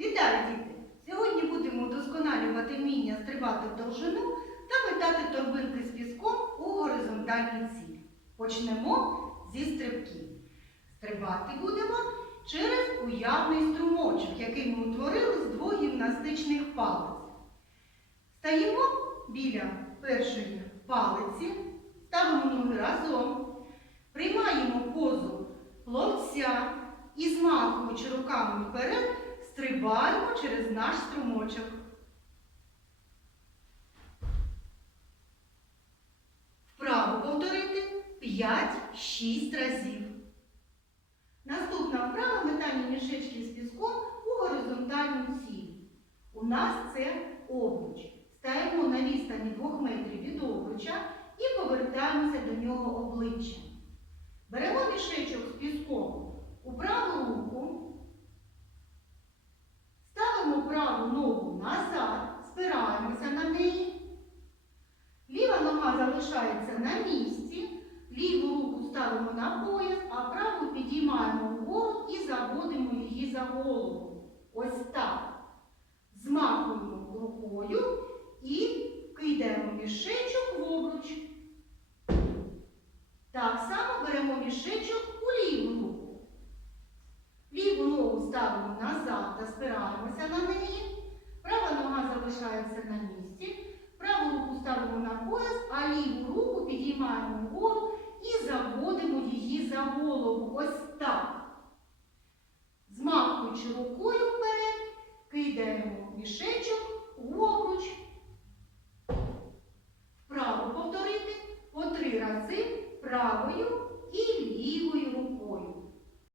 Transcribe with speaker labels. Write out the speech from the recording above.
Speaker 1: Вітаю, діти! Сьогодні будемо удосконалювати вміння стрибати в довжину та метати торбинки з піском у горизонтальну ціль. Почнемо зі стрибків. Стрибати будемо через уявний струмочок, який ми утворили з двох гімнастичних палиць. Стаємо біля першої палиці, ставимо ноги разом, приймаємо позу пловця і змахуючи руками вперед, стрибаємо через наш струмочок. Вправо повторити 5-6 разів. Наступна вправа метання мішечків з піском у горизонтальну ціль. У нас це обруч. Стаємо на відстані 2 метрів від обруча і повертаємося до нього обличчям. Беремо мішечок з піском у праву руку, ставимо праву ногу назад, спираємося на неї. Ліва нога залишається на місці, ліву руку ставимо на пояс, а праву підіймаємо вгору і заводимо її за голову. Ось так. Змахуємо рукою і кидаємо мішечок в обруч. Так само беремо мішечок у ліву руку. Ліву ногу ставимо назад та спираємося на неї. на голову ось так. Змахуючи рукою вперед, кидаємо мішечок в обруч. Вправо повторити по три рази правою.